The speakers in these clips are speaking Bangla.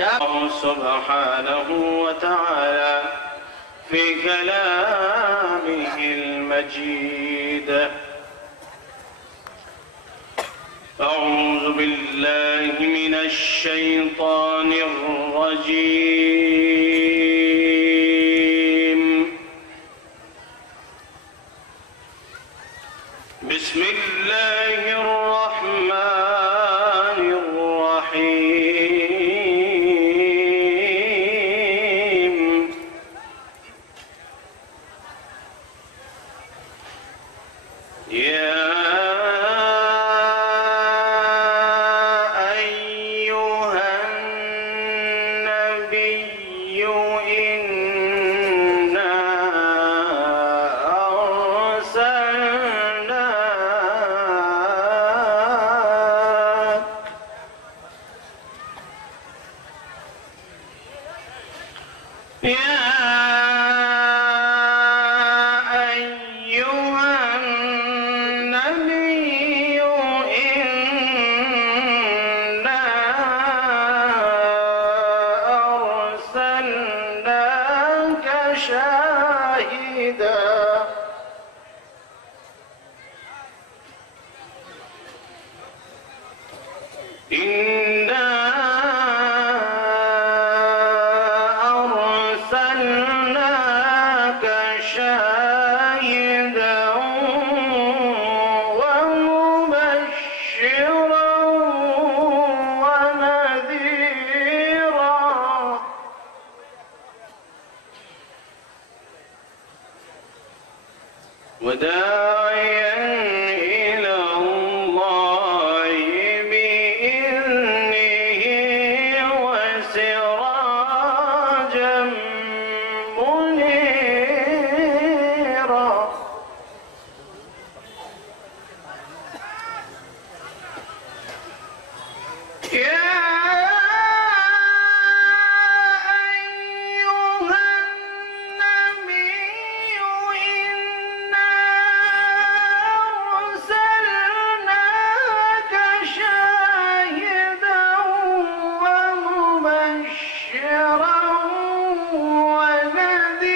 الله سبحانه وتعالى في كلامه المجيد. أعوذ بالله من الشيطان الرجيم. بسم الله الرحمن الرحيم. يا أيها النبي إنا أرسلناك شاهدا ومبشرا ونذيرا وداعيا إلى الله بإذنه وسراجا منيرا. يا أيها النبي إنا أرسلناك شاهدا ومبشرا ونذيرا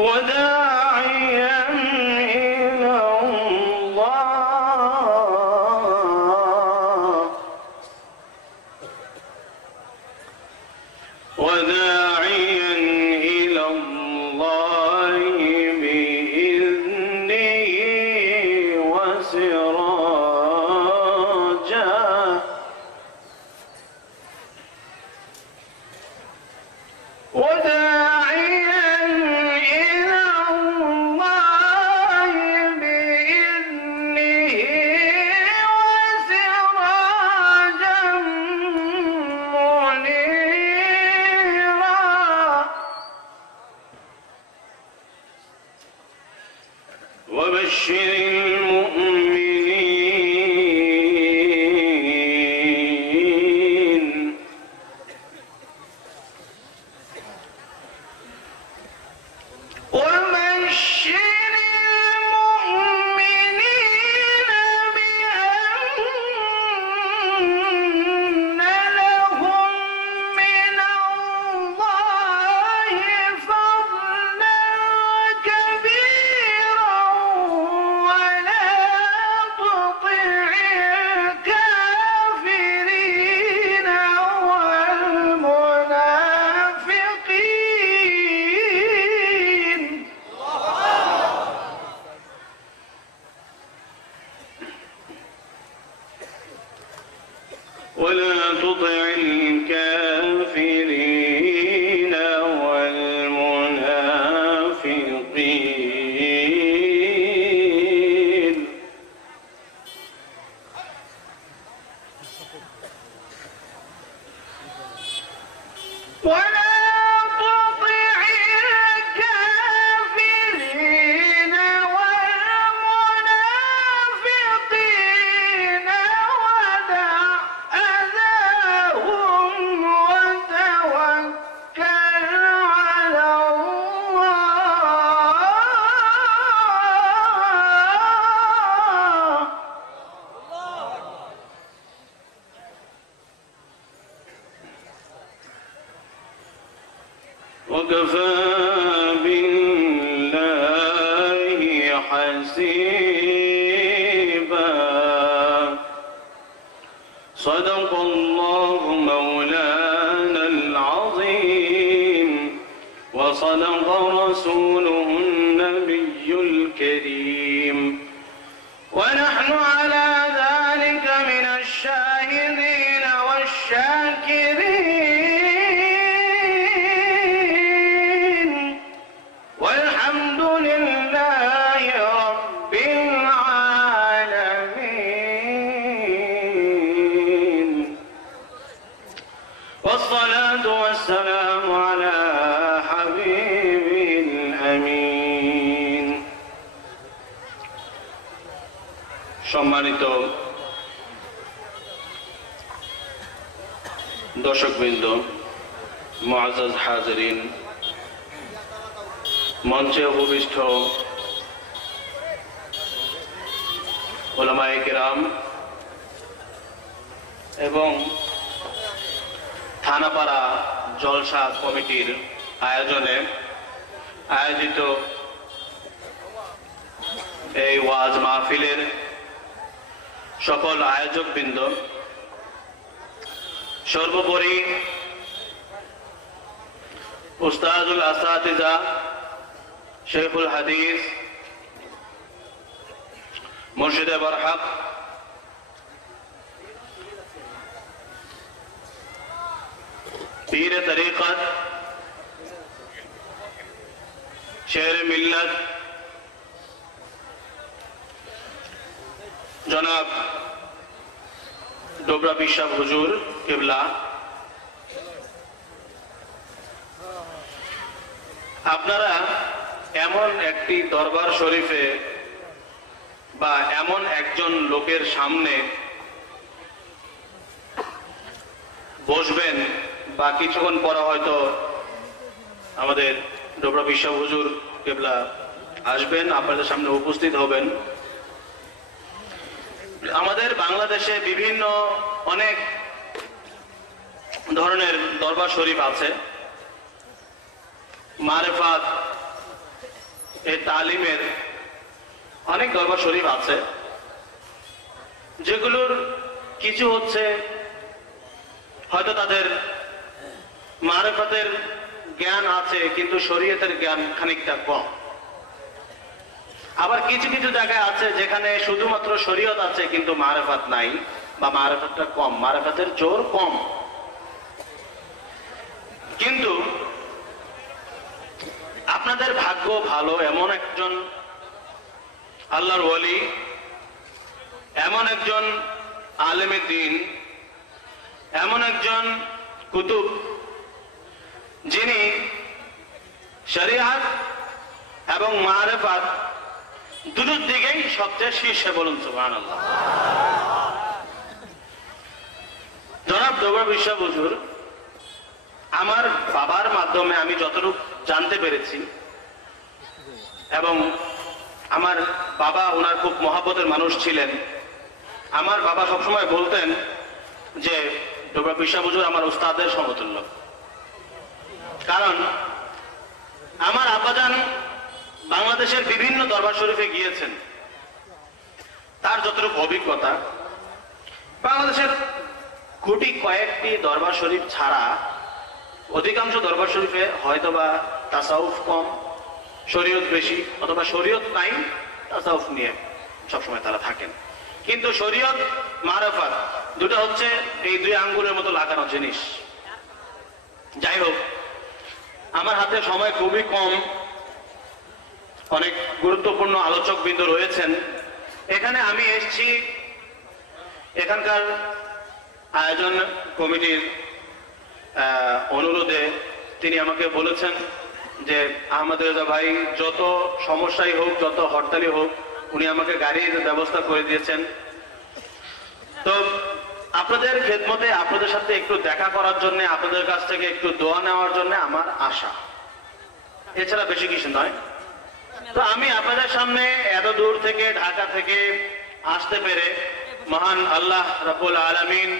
وداعيا إلى وداعيا إلى الله بإذنه وسراجا وبشر المؤمنين. وبشر المؤمنين بأن لهم من الله فضلا كبيرا ولا تطع الكافرين والمنافقين. ولا تطع الكافرين والمنافقين. ولا تطع الكافرين والمنافقين ودع أذاهم وتوكل وكفى بالله حسيبا صدق الله مولانا العظيم وصدق رسوله النبي الكريم ونحن على ذلك من الشاهدين والشاكرين والحمد لله رب العالمين والصلاة والسلام على حبيبه الأمين সম্মানিত দর্শকবৃন্দ, মুআজ্জাজ হাজিরিন, মঞ্চে উপবিষ্ট উলামায়ে কেরাম এবং থানাপাড়া জলসা কমিটির আয়োজনে আয়োজিত এই ওয়াজ মাহফিলের সকল আয়োজকবৃন্দ, সর্বোপরি উস্তাদুল আসাতিজা শেখুল হাদিস মুর্শিদে বরহক, পীর তরিকত, শের মিল্লত জনাব ডোবরা পিসাব হুজুর কিবলা, আপনারা এমন একটি দরবার শরীফে বা এমন একজন লোকের সামনে বসবেন বা কিছুক্ষণ পরে হয়তো আমাদের ডোবরা পিসাব হুজুর কিবলা আসবেন, আপনাদের সামনে উপস্থিত হবেন। আমাদের বাংলাদেশে বিভিন্ন অনেক ধরনের দরবার শরীফ আছে, মারেফাত এই তালিমের অনেক দরবার শরীফ আছে, যেগুলোর কিছু হচ্ছে হয়তো তাদের মারেফাতের জ্ঞান আছে কিন্তু শরীয়তের জ্ঞান খানিকটা কম। আবার কিছু কিছু জায়গায় আছে যেখানে শুধুমাত্র শরীয়ত আছে কিন্তু মারেফাত নাই বা মারেফাতটা কম, মারেফাতের জোর কম। কিন্তু আপনাদের ভাগ্য ভালো, এমন একজন আল্লাহর ওয়ালি, এমন একজন আলেমে দ্বীন, এমন একজন কুতুব যিনি শরীয়ত এবং মারেফাত দুটোর দিকেই সবচেয়ে শীর্ষে। বলুন সুবহানাল্লাহ। জনাব ডোবরা পিসাব হুজুর আমার বাবার মাধ্যমে আমি যতটুকু জানতে পেরেছি, এবং আমার বাবা ওনার খুব মহব্বতের মানুষ ছিলেন। আমার বাবা সবসময় বলতেন যে ডোবরা পিসাব হুজুর আমার উস্তাদের সমতুল্য, কারণ আমার আব্বাজান বাংলাদেশের বিভিন্ন দরবার শরীফে গিয়েছেন। তার যতটুকু অভিজ্ঞতা, বাংলাদেশের গুটি কয়েকটি দরবার শরীফ ছাড়া অধিকাংশ দরবার শরীফে হয়তোবা তাসাউফ কম, শরীয়ত বেশি, অথবা শরীয়ত নাই, তাসাউফ নিয়ে সবসময় তারা থাকেন। কিন্তু শরীয়ত মারেফাত দুটো হচ্ছে এই দুই আঙ্গুলের মতো লাগানো জিনিস। যাই হোক, আমার হাতে সময় খুবই কম, অনেক গুরুত্বপূর্ণ আলোচক বৃন্দ রয়েছেন এখানে। আমি এসেছি এখানকার আয়োজন কমিটির অনুরোধে। তিনি আমাকে বলেছেন যে আহমদ রেজা ভাই যত সমস্যাই হোক, যত হরতালি হোক, উনি আমাকে গাড়ির ব্যবস্থা করে দিয়েছেন। তো আপনাদের খেদমতে, আপনাদের সাথে একটু দেখা করার জন্য, আপনাদের কাছ থেকে একটু দোয়া নেওয়ার জন্য আমার আশা, এছাড়া বেশি কিছু নয়। তো আমি আপনাদের সামনে এত দূর থেকে, ঢাকা থেকে আসতে পেরে মহান আল্লাহ রাব্বুল আলামিন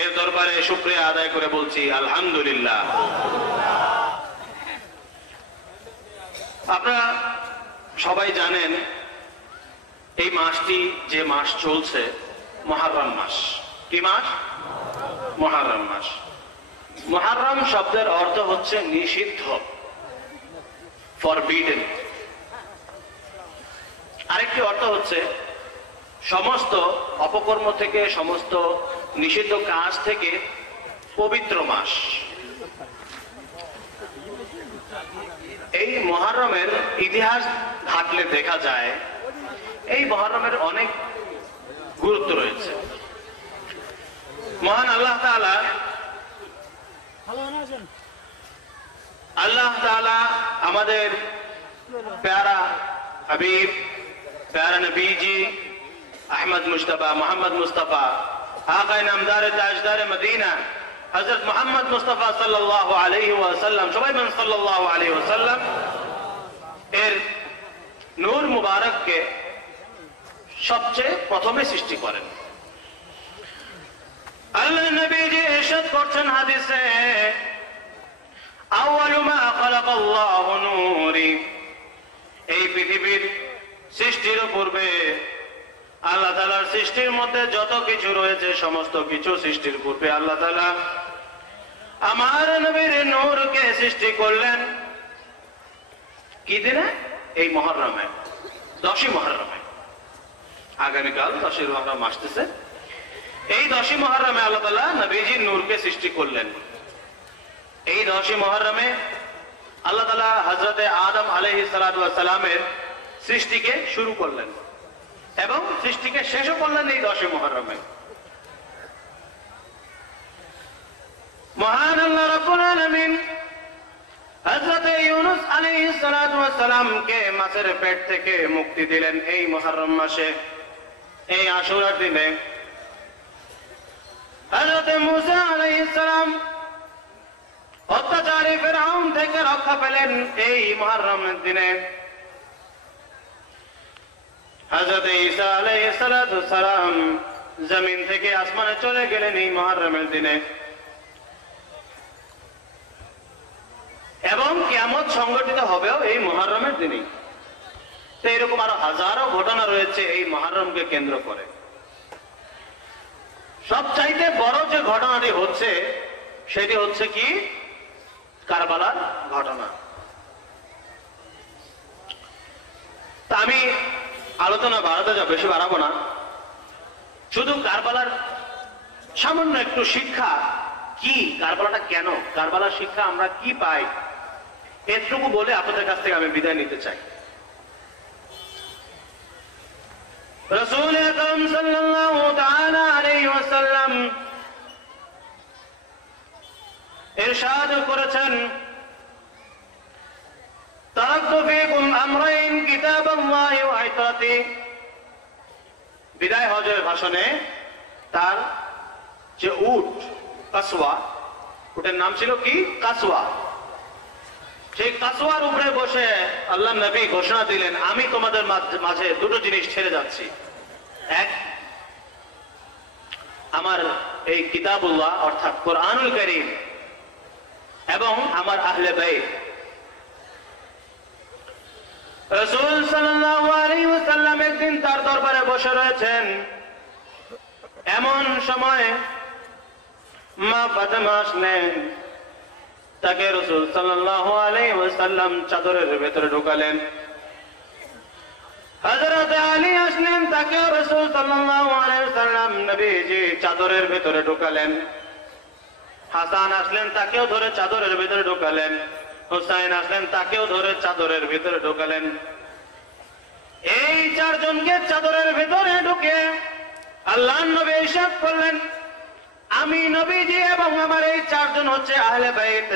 এর দরবারে শুকরিয়া আদায় করে বলছি আলহামদুলিল্লাহ। আপনারা সবাই জানেন এই মাসটি যে মাস চলছে মুহররম মাস। কি মাস? মুহররম মাস। মুহররম শব্দের অর্থ হচ্ছে নিষিদ্ধ, ফরবিডেন। আরেকটি অর্থ হচ্ছে সমস্ত অপকর্ম থেকে, সমস্ত নিষিদ্ধ কাজ থেকে পবিত্র মাস। এই মুহররমের ইতিহাস ঘাটলে দেখা যায় এই মুহররমের অনেক গুরুত্ব রয়েছে। মহান আল্লাহ তাআলা আমাদের প্যারা হাবিব, প্যারা নবীজি আহমদ মুস্তাফা, মোহাম্মদ মুস্তাফা, আকায়ে নামদার তাজদার মদিনা হযরত মুহাম্মদ মুস্তাফা সাল্লাল্লাহু আলাইহি ওয়াসাল্লাম, সবাই বলেন সাল্লাল্লাহু আলাইহি ওয়াসাল্লাম, এর নূর মুবারককে সবচেয়ে প্রথমে সৃষ্টি করেন। আল্লাহ নবীজি ইরশাদ করছেন হাদিসে, আউয়ালু মা খালাকাল্লাহু নূরি, এই পৃথিবীর সৃষ্টির পূর্বে আল্লাহ তাআলার সৃষ্টির মধ্যে যত কিছু রয়েছে সমস্ত কিছু সৃষ্টির পূর্বে আল্লাহ তাআলা আমার নবীর নূরকে সৃষ্টি করলেন। কি দিনে? এই মুহররমে, 10ই মুহররমে। আগামীকাল 10ই মুহররম আসতেছে। এই 10ই মুহররমে আল্লাহ তাআলা নবীজির নূরকে সৃষ্টি করলেন। এই 10ই মুহররমে আল্লাহ তাআলা হযরতে আদম আলাইহিস সালাতু ওয়াস সালামের সৃষ্টিকে শুরু করলেন এবং সৃষ্টিকে শেষও করলেন এই 10ই মুহররমে। মহান আল্লাহ রাব্বুল আলামিন হযরতে ইউনূস আলাইহিস সালাতু ওয়াস সালামকে মাছের পেট থেকে মুক্তি দিলেন এই মুহররম মাসে, এই আশুরার দিনে। হযরতে মূসা আলাইহিস সালাম অত্যাচারী ফিরআউন থেকে রক্ষা পেলেন এই মুহররমের দিনে। হযরত ঈসা আলাইহিস সালাতু ওয়াস সালাম জমিন থেকে আসমানে চলে গেলেন এই মুহররমের দিনে। এবং কিয়ামত সংঘটিত হবেও এই মুহররমের দিনেই। তো এরকম আরো হাজারো ঘটনা রয়েছে এই মুহররমকে কেন্দ্র করে। সবচাইতে বড় যে ঘটনাটি হচ্ছে সেটি হচ্ছে কি? কারবালার ঘটনা। তা আমি আলোচনা বাড়াতে যাব, বেশি বাড়াবো না। শুধু কারবালার সামান্য একটু শিক্ষা, কি কারবালাটা কেন, কারবালার শিক্ষা আমরা কি পাই, এটুকু বলে আপনাদের কাছ থেকে আমি বিদায় নিতে চাই। রাসূল আকরাম সাল্লাল্লাহু তাআলা আলাইহি ওয়াসাল্লাম ইরশাদ করেছেন, তারাকতু ফীকুম আমরাইন কিতাবাল্লাহি ওয়া ইতরাতি। বিদায় হজের ভাষণে তার যে উট কাসওয়া, উটের নাম ছিল কি? কাসওয়া। সেই কাসওয়ার উপরে বসে আল্লাহ নবী ঘোষণা দিলেন, আমি তোমাদের মাঝে দুটো জিনিস ছেড়ে যাচ্ছি। এক, আমার এই কিতাবুল্লাহ অর্থাৎ কোরআনুল কারীম এবং আমার আহলে বাইত। রাসূল সাল্লাল্লাহু আলাইহি ওয়াসাল্লাম একদিন তার দরবারে বসে রয়েছেন। এমন সময় মা ফাতেমা আসলেন, তাকে রাসূল সাল্লাল্লাহু আলাইহি ওয়াসাল্লাম চাদরের ভেতরে ঢোকালেন। হযরত আলী আসলেন, তাকে রাসূল সাল্লাল্লাহু আলাইহি ওয়াসাল্লাম নবীজি চাদরের ভেতরে ঢোকালেন। হাসান আসলেন, তাকেও ধরে চাদরের ভেতরে ঢোকালেন। হুসাইন আসলেন, তাকেও ধরে চাদরের ভেতরে ঢোকালেন। এই চারজনকে চাদরের ভেতরে ঢুকে আল্লাহর নবী ইরশাদ করলেন, আমি নবীজি এবং আমার এই চারজন হচ্ছে আহলে বাইত।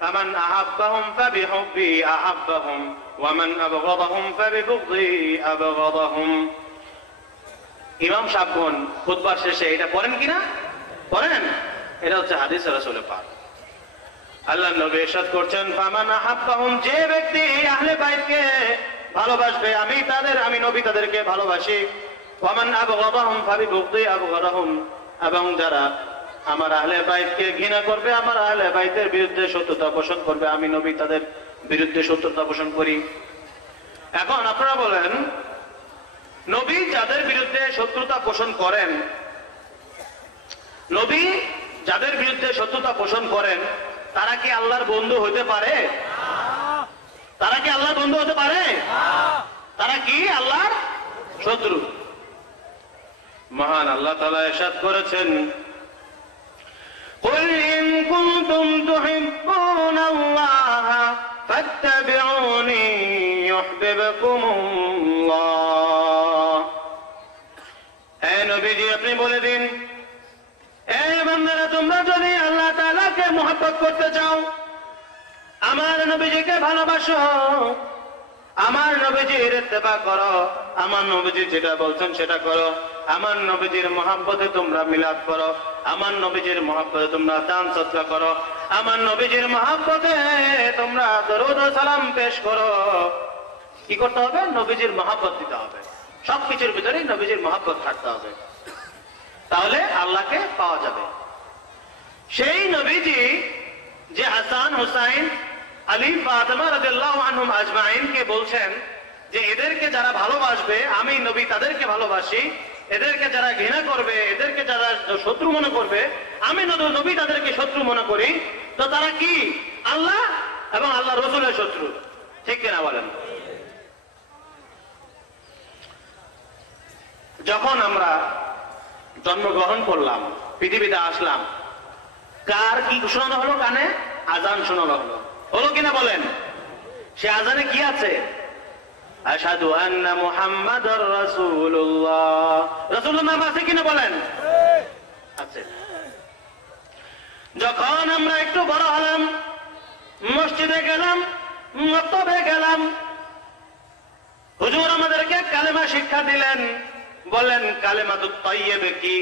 ফামান আহাব্বাহুম ফাবিহুব্বি আহাব্বাহুম ওয়া মান আবগাদাহুম ফাবিবুগদি আবগাদাহুম। ইমাম সাহেবগণ খুতবার শেষে এটা পড়েন কিনা? পড়েন। এটা হচ্ছে হাদিস রাসূলের পাক। আল্লাহর নবী ইরশাদ করছেন, ফামান আহাব্বাহুম, যে ব্যক্তি এই আহলে বাইতকে ভালোবাসবে, আমি নবী তাদেরকে ভালোবাসি। ওয়া মান আবগাদাহুম ফাবিবুগদি আবগাদাহুম, এবং যারা আমার আহলে বাইতকে ঘৃণা করবে, আমার আহলে বাইতের বিরুদ্ধে শত্রুতা পোষণ করবে, আমি নবী তাদের বিরুদ্ধে শত্রুতা পোষণ করি। এখন আপনারা বলেন, নবী যাদের বিরুদ্ধে শত্রুতা পোষণ করেন, নবী যাদের বিরুদ্ধে শত্রুতা পোষণ করেন, তারা কি আল্লাহর বন্ধু হতে পারে? তারা কি আল্লাহর বন্ধু হতে পারে? তারা কি আল্লাহর শত্রু? মহান আল্লাহ তাআলা ইরশাদ করেছেন, قل إن كنتم تحبون الله فاتبعوني يحببكم الله। হে নবীজি, আপনি বলে দিন, এই বান্দারা, তোমরা যদি আল্লাহ তাআলাকে মহব্বত করতে চাও, আমার নবীজিকে ভালোবাসো, আমার নবীজির ইত্তেবা করো, আমার নবীজি যেটা বলছেন সেটা করো, আমার নবীজির মহব্বতে তোমরা মিলাদ করো, আমার নবীজির মহব্বতে তোমরা দান সদকা করো, আমার নবীজির মহব্বতে তোমরা দরুদ ও সালাম পেশ করো। কি করতে হবে? নবীজির মহব্বত দিতে হবে। সবকিছুর ভিতরেই নবীজির মহব্বত থাকতে হবে, তাহলে আল্লাহকে পাওয়া যাবে। সেই নবীজি যে হাসান, হুসাইন, আলী, ফাতেমা রাদিয়াল্লাহু আনহুম আজমাইন কে বলছেন যে এদেরকে যারা ভালোবাসবে, আমি নবী তাদেরকে ভালোবাসি, এদেরকে যারা ঘৃণা করবে, এদেরকে যারা শত্রু মনে করবে, আমি নবী তাদেরকে শত্রু মনে করি, তো তারা কি আল্লাহ এবং আল্লাহ রসুলের শত্রু, ঠিক কিনা বলেন? যখন আমরা জন্মগ্রহণ করলাম, পৃথিবীতে আসলাম, কার কি শোনানো হলো? কানে আজান শোনানো হলো, হলো কিনা বলেন? সে আজানে কি আছে? আশহাদু আন্না মুহাম্মাদুর রাসূলুল্লাহ। রাসূলুল্লাহ নাম আছে কিনা বলেন? আছে। যখন আমরা একটু বড় হলাম, মসজিদে গেলাম, মক্তবে গেলাম, হুজুর আমাদেরকে কালেমা শিক্ষা দিলেন, বলেন কালেমাতুত তাইয়্যিবা কি?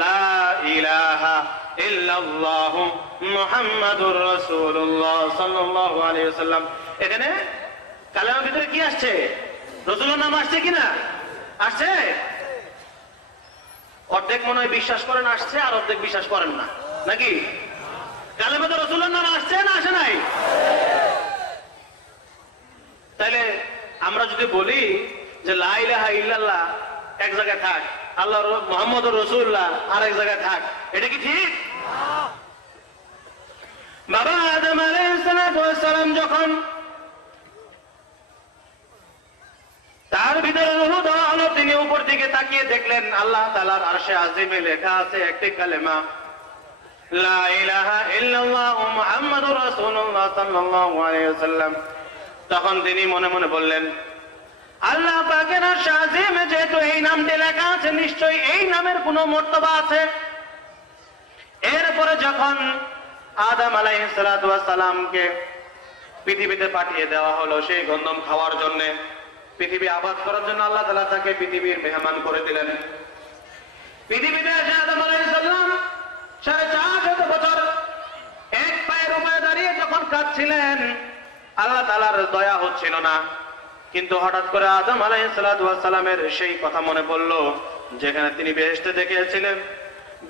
লা ইলাহা ইল্লাল্লাহু মুহাম্মাদুর রাসূলুল্লাহ সাল্লাল্লাহু আলাইহি ওয়াসাল্লাম। এখানে কালেমার ভিতরে কি আসছে? রাসূলের নাম আসছে কিনা? আসছে। অর্ধেক মনে হয় বিশ্বাস করেন আসছে, আর অর্ধেক বিশ্বাস করেন না, নাকি? কালেমাতে রাসূলের নাম আসছে না আসে নাই? তাহলে আমরা যদি বলি যে লা ইলাহা ইল্লাল্লাহ এক জায়গায় থাক, আল্লাহ মুহাম্মদুর রাসূলুল্লাহ আর এক জায়গায় থাক, এটা কি ঠিক? বাবা আদম আলাইহিস সালাম যখন তার ভিতরে রূহ দেওয়া হলো, তিনি উপর দিকে তাকিয়ে দেখলেন আল্লাহ তাআলার আরশে আজিমে লেখা আছে একটি কালেমা, লা ইলাহা ইল্লাল্লাহু মুহাম্মাদুর রাসূলুল্লাহ সাল্লাল্লাহু আলাইহি ওয়াসাল্লাম। তখন তিনি মনে মনে বললেন, আল্লাহ পাকের আরশে আজিমে যেহেতু এই নামটি লেখা আছে, নিশ্চয়ই এই নামের কোনো মর্তবা আছে। এরপরে যখন আদম আলাইহিস সালাতু ওয়াস সালামকে পৃথিবীতে পাঠিয়ে দেওয়া হলো সেই গন্ধম খাওয়ার জন্য, পৃথিবী আবাদ করার জন্য আল্লাহ তাআলা তাকে পৃথিবীর মেহমান করে দিলেন। পৃথিবীতে এসে আদম আলাইহিস সালাম 450 বছর এক পায়ের উপরে দাঁড়িয়ে যখন কাঁদছিলেন, আল্লাহ তাআলার দয়া হচ্ছিল না। কিন্তু হঠাৎ করে আদম আলাইহিস সালামের সেই কথা মনে পড়লো যেখানে তিনি বেহেশতে দেখে এসেছিলেন,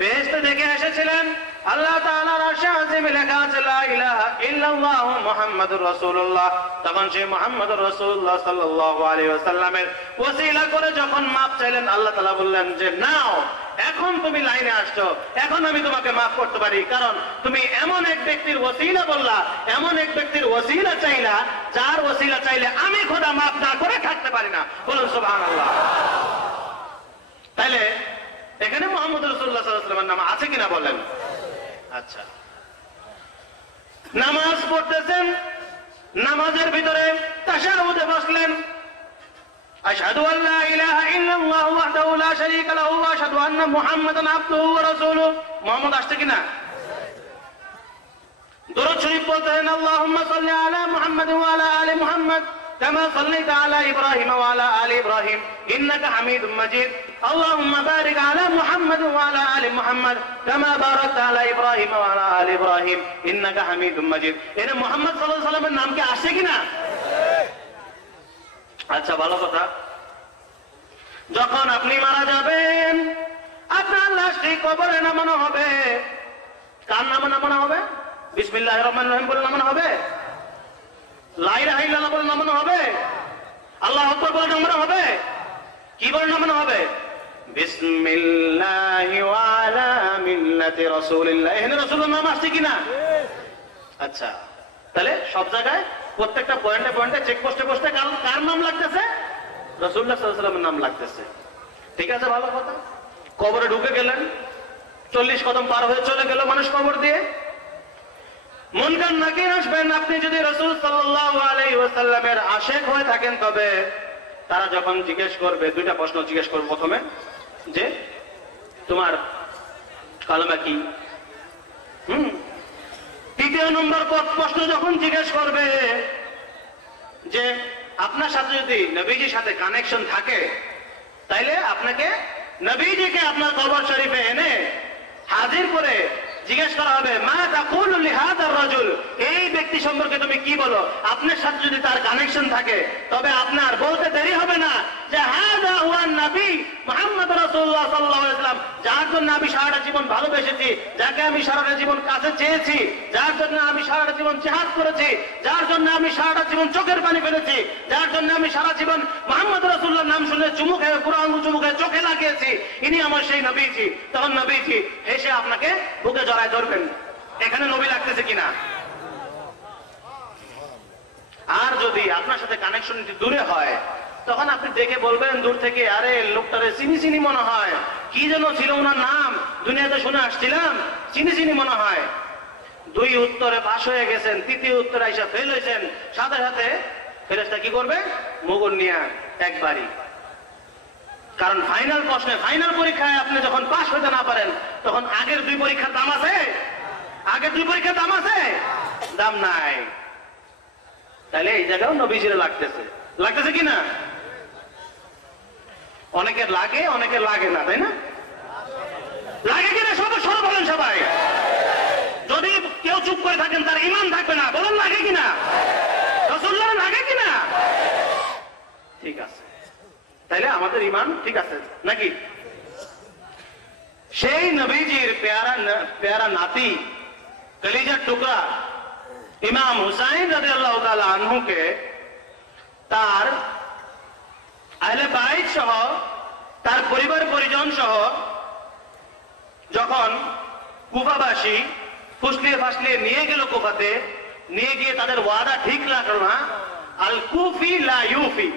বেহেশতে দেখে এসেছিলেন আল্লাহ তাআলার আরশে আজিমে লেখা আছে লা ইলাহা ইল্লাল্লাহু মুহাম্মাদুর রাসূলুল্লাহ। তখন সেই মুহাম্মাদুর রাসূলুল্লাহ সাল্লাল্লাহু আলাইহি ওয়াসাল্লামের ওসিলা করে যখন মাপ চাইলেন, আল্লাহ তাআলা বললেন যে নাও, এখন তুমি লাইনে আসছো, এখন আমি তোমাকে মাফ করতে পারি, কারণ তুমি এমন এক ব্যক্তির ওসিলা বললা, এমন এক ব্যক্তির ওসিলা চাইলা, যার ওসিলা চাইলে আমি খোদা মাফ না করে থাকতে পারি না। বলুন সুবহানাল্লাহ। তাহলে এখানে মুহাম্মদ রাসূলুল্লাহ সাল্লাল্লাহু আলাইহি ওয়াসাল্লামের নাম আছে কিনা বলেন? আচ্ছা, নামাজ পড়তেছেন, নামাজের ভিতরে তাশাহুদে বসলেন, আশহাদু আল্লা ইলাহা ইল্লাল্লাহু ওয়াহদাহু লা শারীকা লাহু ওয়া আশহাদু আন্না মুহাম্মাদান আবদুহু ওয়া রাসূলুহু। মুহাম্মদ আসছে কিনা? দরুদ শরীফ বলতেন, আল্লাহুম্মা সাল্লি আলা মুহাম্মাদ ওয়া আলা আলি মুহাম্মাদ কামা সাল্লাইতা আলা ইব্রাহিম ওয়া আলা আলি ইব্রাহিম ইন্নাকা হামিদুম মাজিদ। আল্লাহুম্মা বারিক আলা মুহাম্মাদ ওয়া আলা আলি মুহাম্মাদ কামা বারাকতা আলা ইব্রাহিম ওয়া আলা আলি ইব্রাহিম ইন্নাকা হামিদুম মাজিদ। এর মুহাম্মদ সাল্লাল্লাহু আলাইহি ওয়াসাল্লামের নাম কি আসছে কিনা? আচ্ছা, ভালো কথা। যখন আপনি মারা যাবেন, আপনার লাশটি কবরে নামানো হবে। কার নামে নামানো হবে? বিসমিল্লাহির রহমানির রহিম বলে নামানো হবে? লা ইলাহা ইল্লাল্লাহ বলে নামানো হবে? আল্লাহু আকবার বলে নামানো হবে? কি বলে নামানো হবে? বিসমিল্লাহি ওয়া আলা মিল্লাতি রাসূলিল্লাহ। এখানে রাসূলের নাম আসছে কিনা? আচ্ছা, তাহলে সব জায়গায় প্রত্যেকটা পয়েন্টে পয়েন্টে চেকপোস্টে পোস্টে কার নাম লাগতেছে? রাসূলুল্লাহ সাল্লাল্লাহু আলাইহি ওয়াসাল্লামের নাম লাগতেছে। ঠিক আছে, ভালো কথা। কবরে ঢুকে গেলেন, 40 কদম পার হয়ে চলে গেল মানুষ কবর দিয়ে। মুনকার নাকির আসবেন। আপনি যদি রাসূল সাল্লাল্লাহু আলাইহি ওয়াসাল্লামের আশিক হয়ে থাকেন, তবে তারা যখন জিজ্ঞেস করবে, দুইটা প্রশ্ন জিজ্ঞেস করবে। প্রথমে যে তোমার কালেমা কি, দ্বিতীয় নম্বর প্রশ্ন যখন জিজ্ঞেস করবে যে আপনার সাথে যদি নবীজির সাথে কানেকশন থাকে, তাইলে আপনাকে নবীজিকে আপনার কবর শরীফে এনে হাজির করে জিজ্ঞেস করা হবে, মা তাকুলু লিহাদার রাজুল, এই ব্যক্তি সম্পর্কে তুমি কি বলো? আপনার সাথে যদি তার কানেকশন থাকে, তবে আপনার বলতে দেরি হবে না যে হাযা হুয়ান নবী মুহাম্মদ রাসূলুল্লাহ সাল্লাল্লাহু আলাইহি ওয়াসাল্লাম, যার জন্য আমি সারাটা জীবন ভালোবেসেছি, যাকে আমি সারাটা জীবন কাছে চেয়েছি, যার জন্য আমি সারাটা জীবন জিহাদ করেছি, যার জন্য আমি সারাটা জীবন চোখের পানি ফেলেছি, যার জন্য আমি সারা জীবন মুহাম্মদ রাসূলুল্লাহর নাম শুনে চুমু খেয়ে, কুরআন চুমু খেয়ে চোখে লাগিয়েছি, ইনি আমার সেই নবীজি। তখন নবীজি হেসে আপনাকে বুকে জড়ায় ধরবেন। এখানে নবী লাগতেছে কিনা? আর যদি আপনার সাথে কানেকশন দূরে হয়, তখন আপনি দেখে বলবেন দূর থেকে, আরে লোকটারে চিনি চিনি মনে হয়, কি যেন ছিল ওনার নাম, দুনিয়াতে শুনে আসছিলাম, চিনি চিনি মনে হয়। দুই উত্তরে পাশ হয়ে গেছেন, তৃতীয় উত্তরে আইসা ফেল হয়েছেন, সাথে সাথে ফেরেশতা কি করবে? মুগুর নিয়ে একবারই। কারণ ফাইনাল প্রশ্নে, ফাইনাল পরীক্ষায় আপনি যখন পাশ হতে না পারেন, তখন আগের দুই পরীক্ষার দাম আছে? আগের দুই পরীক্ষার দাম আছে? দাম নাই। তাহলে এই জায়গাও নবীজিরে লাগতেছে, লাগতেছে কিনা? অনেকের লাগে, অনেকের লাগে না, তাই না? লাগে কিনা? সব বলেন সবাই। যদি কেউ চুপ করে থাকেন, তার ঈমান থাকবে না। বলেন লাগে কিনা? রাসূলুল্লাহ লাগে কিনা? ঠিক আছে, তাইলে আমাদের ঈমান ঠিক আছে নাকি? সেই নবীজির পেয়ারা নাতি, কলিজার টুকরা ইমাম হুসাইন রাদিয়াল্লাহু তাআলা আনহুকে তার আহলে বাইত সহ, তার পরিবার পরিজন সহ যখন কুফাবাসী ফুসলিয়ে ফাসলিয়ে নিয়ে গেল কুফাতে, নিয়ে গিয়ে তাদের ওয়াদা ঠিক লাগলো না। আল কুফি লা ইউফি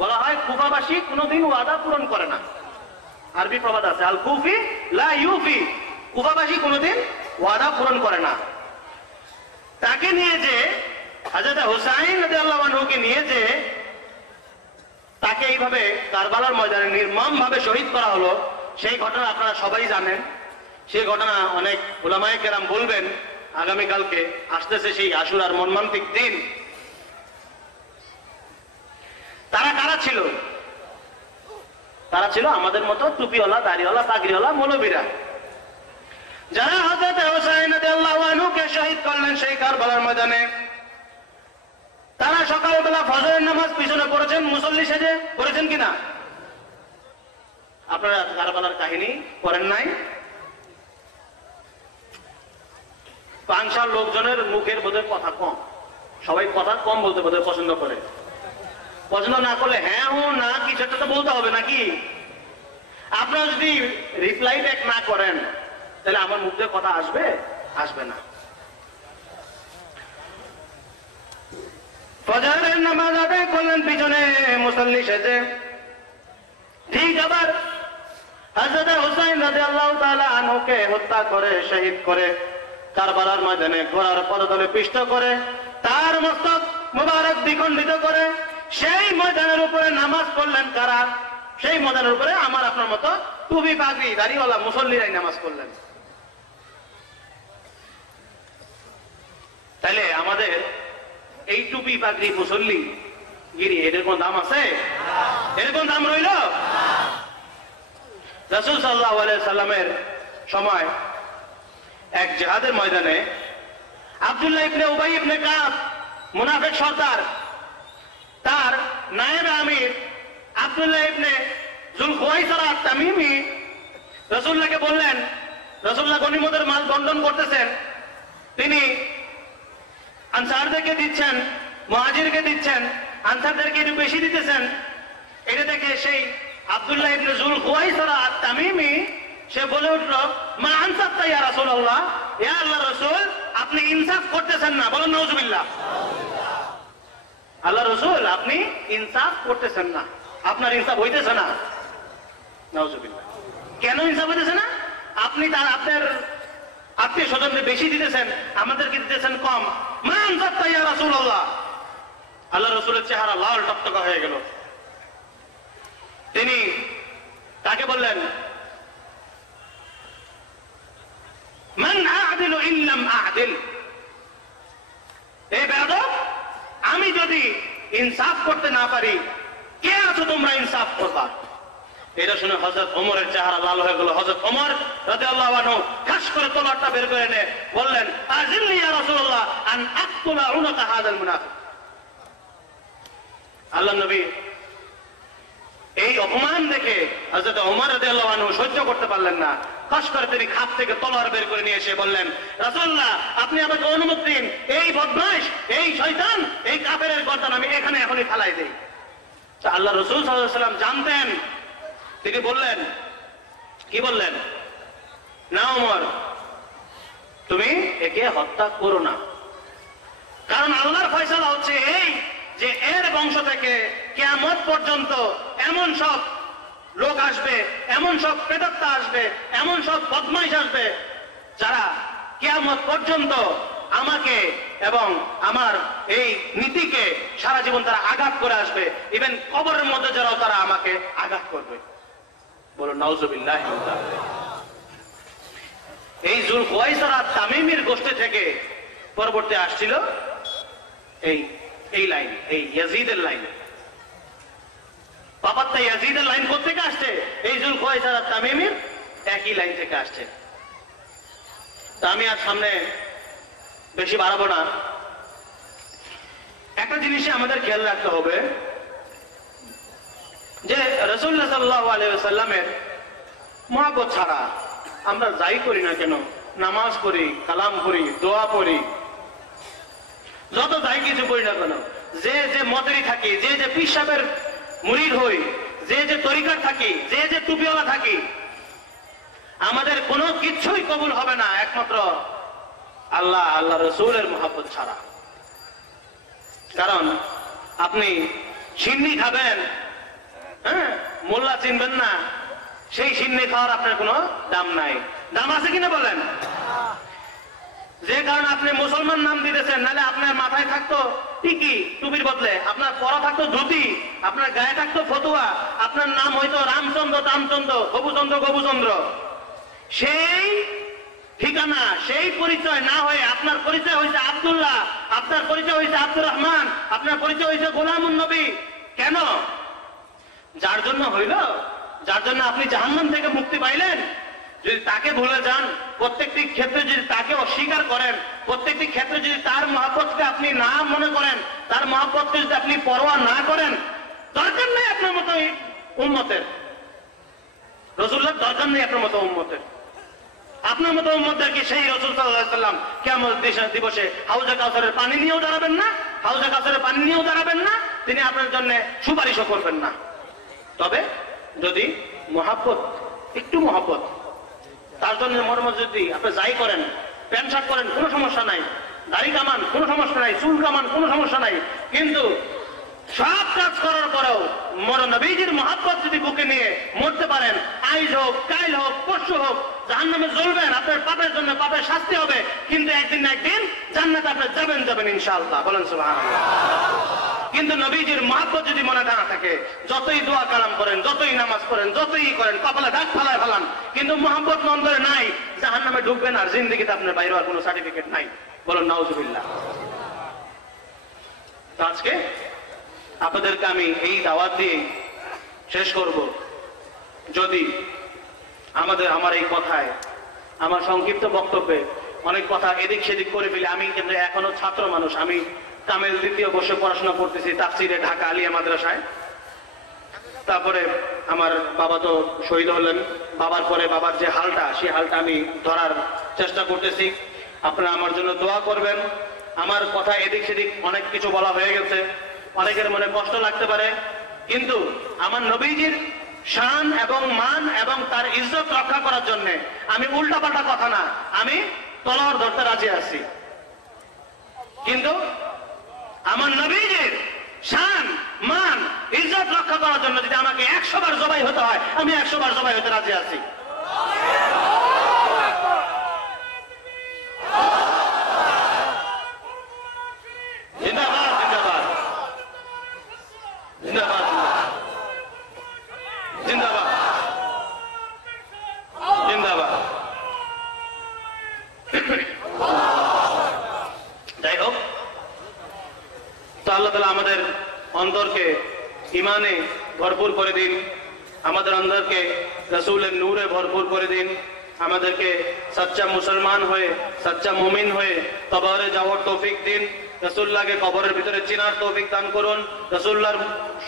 বলা হয়, কুফাবাসী কোনদিন ওয়াদা পূরণ করে না। আরবি প্রবাদ আছে, আল কুফি লা ইউফি, কুফাবাসী কোনদিন ওয়াদা পূরণ করে না। তাকে নিয়ে যে হযরত হুসাইন রাদিয়াল্লাহু আনহুকে নিয়ে যে তাকে এইভাবে কারবালার ময়দানে নির্মম ভাবে শহীদ করা হলো, সেই ঘটনা আপনারা সবাই জানেন। সেই ঘটনা অনেক উলামায়ে কেরাম বলবেন। আগামীকালকে আসতেছে সেই আশুরার মর্মান্তিক দিন। তারা কারা ছিল? তারা ছিল আমাদের মতো টুপিওয়ালা, দাড়িওয়ালা, পাগড়িওয়ালা মৌলবীরা, যারা হযরত হুসাইন রাদিয়াল্লাহু আনহুকে শহীদ করলেন সেই কারবালার ময়দানে। তারা সকালবেলা ফজরের নামাজ পিছনে পড়েছেন, মুসল্লি সেজে পড়েছেন কিনা? আপনারা কারবালার কাহিনী পড়েন নাই? পাংশার লোকজনের মুখের বোধহয় কথা কম, সবাই কথা কম বলতে বোধহয় পছন্দ করে। পছন্দ না করলে হ্যাঁ হো না কিছু একটা তো বলতে হবে নাকি? আপনারা যদি রিপ্লাই ব্যাক না করেন, তাহলে আমার মুখ দিয়ে কথা আসবে? আসবে না। ফজরের নামাজ আদায় করলেন পিছনে মুসল্লি সেজে। ঠিক আবার হযরত হুসাইন রাদিয়াল্লাহু তাআলা আনহুকে হত্যা করে, শহীদ করে, কারবালার ময়দানে ঘোড়ার পদতলে পিষ্ট করে, তার মস্তক মুবারক দ্বিখণ্ডিত করে সেই ময়দানের উপরে নামাজ পড়লেন কারা? সেই ময়দানের উপরে আমার আপনার মতো টুপি পাগড়ি দাড়িওয়ালা মুসল্লিরাই নামাজ পড়লেন। তাহলে আমাদের এই টুপি পাগড়ি মুসল্লি গিরি এদের কোন দাম আছে? এদের কোন দাম রইল? রাসূল সাল্লাল্লাহু আলাইহি সাল্লামের সময় এক জিহাদের ময়দানে আব্দুল্লাহ ইবনে উবাই ইবনে কাব, মুনাফিক সর্দার, তার নায়েব আমির আব্দুল্লাহ ইবনে যুলখুয়াইসারা তামিমি রাসূলুল্লাহকে বললেন, রাসূলুল্লাহ গনিমতের মাল বন্টন করতেছেন, তিনি আনসারদেরকে দিচ্ছেন, মুহাজিরকে দিচ্ছেন, আনসারদেরকে একটু বেশি দিতেছেন। এটা দেখে সেই আব্দুল্লাহ ইবনে যুল খুয়াইসরা আত-তামিমি সে বলে উঠল, মা আনসাফতা ইয়া রাসূলুল্লাহ, ইয়া আল্লাহর রাসূল, আপনি ইনসাফ করতেছেন না। বলেন নাউজুবিল্লাহ। আল্লাহ রাসূল, আপনি ইনসাফ করতেছেন না, আপনার ইনসাফ হইতেছে না। নাউজুবিল্লাহ। কেন ইনসাফ হইতেছে না? আপনি তার আপনার আত্মীয় স্বজনকে বেশি দিতেছেন, আমাদেরকে দিতেছেন কম। মা আনসাফতা ইয়া রাসূলুল্লাহ। আল্লাহ রাসূলের চেহারা লাল টকটকা হয়ে গেল। তিনি তাকে বললেন, মান আ'দিলু ইল্লাম আ'দিল। এই বেয়াদব, আমি যদি ইনসাফ করতে না পারি, কে আছো তোমরা ইনসাফ করবা? এটা শুনে হযরত ওমরের চেহারা লাল হয়ে গেল। হযরত ওমর রাদিয়াল্লাহু আনহু খাস করে তলোয়ারটা বের করে এনে বললেন, আজিলনি ইয়া রাসূলুল্লাহ আন আকতুলা উনাকা হাযাল মুনাফিক। আল্লাহ নবী এই অপমান দেখে হযরত ওমর রাদিয়াল্লাহু আনহু সহ্য করতে পারলেন না। খাস করে তিনি খাপ থেকে তলোয়ার বের করে নিয়ে এসে বললেন, রাসূলুল্লাহ, আপনি আমাকে অনুমতি দিন, এই বদমাশ, এই শয়তান, এই কাফেরের গর্দান আমি এখানে এখনই ফালাই দেই। আল্লাহ রাসূল সাল্লাল্লাহু আলাইহি ওয়াসাল্লাম জানতেন। তিনি বললেন, কি বললেন? না ওমর, তুমি একে হত্যা করো না, কারণ আল্লাহর ফয়সালা হচ্ছে এই যে এর বংশ থেকে কিয়ামত পর্যন্ত এমন সব লোক আসবে, এমন সব প্রেতাত্মা আসবে, এমন সব বদমাইশ আসবে, যারা কিয়ামত পর্যন্ত আমাকে এবং আমার এই নীতিকে সারা জীবন তারা আঘাত করে আসবে। ইভেন কবরের মধ্যে যারাও তারা আমাকে আঘাত করবে। বলো নাউজুবিল্লাহ। এই যুল খুয়াইসরা তামিমির গোষ্ঠী থেকে পরবর্তী আসছিল এই লাইন, এই ইয়াজিদের লাইন। বাবারটা ইয়াজিদের লাইন কোথেকে আসছে? এই যুল খুয়াইসরা তামিমির একই লাইন থেকে আসছে। তা আমি আর সামনে বেশি বাড়াবো না। একটা জিনিসে আমাদের খেয়াল রাখতে হবে যে রাসূলুল্লাহ সাল্লাল্লাহু আলাইহি ওয়াসাল্লামের মহব্বত ছাড়া আমরা যাই করি না কেন, নামাজ পড়ি, কালাম পড়ি, দোয়া পড়ি, যত যাই কিছু করি না কেন, যে যে মতেরই থাকি, যে যে পীর সাহেবের মুরিদ হই, যে যে তরিকার থাকি, যে যে টুপিওয়ালা থাকি, আমাদের কোনো কিছুই কবুল হবে না একমাত্র আল্লাহ, আল্লাহ রাসূলের মহব্বত ছাড়া। কারণ আপনি সিন্নি খাবেন, হ্যাঁ, মোল্লা চিনবেন না, সেই সিন্নি খাওয়ার আপনার কোনো দাম নাই। দাম আছে কিনা বলেন? যে কারণে আপনি মুসলমান নাম দিতেছেন, নাহলে আপনার মাথায় থাকতো টিকি টুপির বদলে, আপনার পরা থাকতো ধুতি, আপনার গায়ে থাকতো ফতুয়া, আপনার নাম হয়তো রামচন্দ্র, তামচন্দ্র, গবুচন্দ্র, গবুচন্দ্র। সেই ঠিকানা, সেই পরিচয় না হয়ে আপনার পরিচয় হয়েছে আব্দুল্লাহ, আপনার পরিচয় হয়েছে আব্দুর রহমান, আপনার পরিচয় হয়েছে গোলামুন নবী। কেন? যার জন্য হইল, যার জন্য আপনি জাহান্নাম থেকে মুক্তি পাইলেন, যদি তাকে ভুলে যান, প্রত্যেকটি ক্ষেত্রে যদি তাকে অস্বীকার করেন, প্রত্যেকটি ক্ষেত্রে যদি তার মহব্বতকে আপনি না মনে করেন, তার মহব্বতকে যদি আপনি পরোয়া না করেন, দরকার নেই আপনার মতো উম্মতের, রাসূলুল্লাহ দরকার নেই আপনার মতো উম্মতের। আপনার মতো উম্মতদেরকে সেই রাসূল সাল্লাল্লাহু আলাইহি ওয়াসাল্লাম কিয়ামত দিবসে হাউজে কাউসারের পানি নিয়েও দাঁড়াবেন না, হাউজে কাউসারের পানি নিয়েও দাঁড়াবেন না, তিনি আপনার জন্য সুপারিশও করবেন না। তবে যদি মহব্বত, একটু মহব্বত, তার জন্য মর্ম যদি আপনি যাই করেন, প্যান্ট শার্ট করেন, কোনো সমস্যা নাই, দাড়ি কামান কোনো সমস্যা নাই, চুল কামান কোনো সমস্যা নাই, কিন্তু সব কাজ করার পরেও মর নবীজির মহব্বত যদি বুকে নিয়ে মরতে পারেন, আইজ হোক, কাইল হোক, পরশু হোক, জাহান্নামে জ্বলবেন, আপনার পাপের জন্য পাপের শাস্তি হবে, কিন্তু একদিন না একদিন জান্নাতে আপনি যাবেন ইনশাআল্লাহ। বলেন সুবহানাল্লাহ। কিন্তু নবীজির মহব্বত যদি মনে না থাকে, যতই দোয়া কালাম করেন, যতই নামাজ পড়েন, যতই করেন, কপালে দাগ ফালায় ফেলান, কিন্তু মহব্বত অন্তরে নাই, জাহান্নামে ঢুকবেন আর জিন্দেগিতে আপনার বাইরে আর কোনো সার্টিফিকেট নাই। বলুন নাউজুবিল্লাহ। আজকে আপনাদেরকে আমি এই দাওয়াত দিয়ে শেষ করব। যদি আমার এই কথায়, আমার সংক্ষিপ্ত বক্তব্যে অনেক কথা এদিক সেদিক করে ফেলি, আমি কিন্তু এখনো ছাত্র মানুষ, আমি কামেল দ্বিতীয় বর্ষে পড়াশোনা করতেছি তাফসিরে ঢাকা আলিয়া মাদ্রাসায়। তারপরে আমার বাবা তো শহীদ হলেন, বাবার পরে বাবার যে হালটা, সেই হালটা আমি ধরার চেষ্টা করতেছি। আপনারা আমার জন্য দোয়া করবেন। আমার কথা এদিক সেদিক অনেক কিছু বলা হয়ে গেছে, অনেকের মনে কষ্ট লাগতে পারে, কিন্তু আমার নবীজির শান এবং মান এবং তার ইজ্জত রক্ষা করার জন্য আমি উল্টাপাল্টা কথা না, আমি তলোয়ার ধরতে রাজি আছি। কিন্তু আমার নবীজির শান মান ইজ্জত রক্ষা করার জন্য যদি আমাকে 100 বার জবাই হতে হয়, আমি 100 বার জবাই হতে রাজি আছি। জিন্দাবাদ জিন্দাবাদ জিন্দাবাদ জিন্দাবাদ জিন্দাবাদ। যাই হোক, তো আল্লাহ তাআলা আমাদের অন্তরকে ঈমানে ভরপুর করে দিন, আমাদের অন্তরকে রাসূলের নূরে ভরপুর করে দিন, আমাদেরকে সচ্চা মুসলমান হয়ে সচ্চা মুমিন হয়ে কবরে যাওয়ার তৌফিক দিন, রাসূলুল্লাহকে কবরের ভিতরে চিনার তৌফিক দান করুন, রাসূলুল্লাহর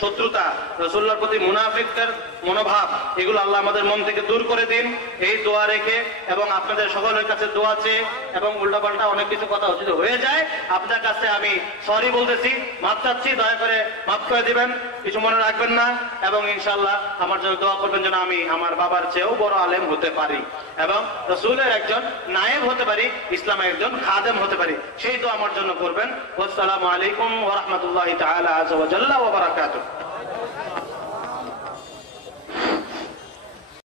শত্রুতা, রাসূলুল্লাহর প্রতি মুনাফিকদের মনোভাব, এগুলো আল্লাহ আমাদের মন থেকে দূর করে দিন, এই দোয়া রেখে এবং আপনাদের সকলের কাছে দোয়া চেয়ে এবং উল্টাপাল্টা অনেক কিছু কথা যদি হয়ে যায় আপনার কাছে আমি সরি বলতেছি, মাফ চাচ্ছি, দয়া করে মাফ করে দিবেন, কিছু মনে রাখবেন না, এবং ইনশাআল্লাহ আমার জন্য দোয়া করবেন যেন আমি আমার বাবার চেয়েও বড় আলেম হতে পারি এবং রাসূলের একজন নায়েব হতে পারি, ইসলামের একজন খাদেম হতে পারি, সেই দোয়া আমার জন্য করবেন। আসসালামু আলাইকুম ওয়া রাহমাতুল্লাহি তাআলা ওয়া বারাকাতুহু।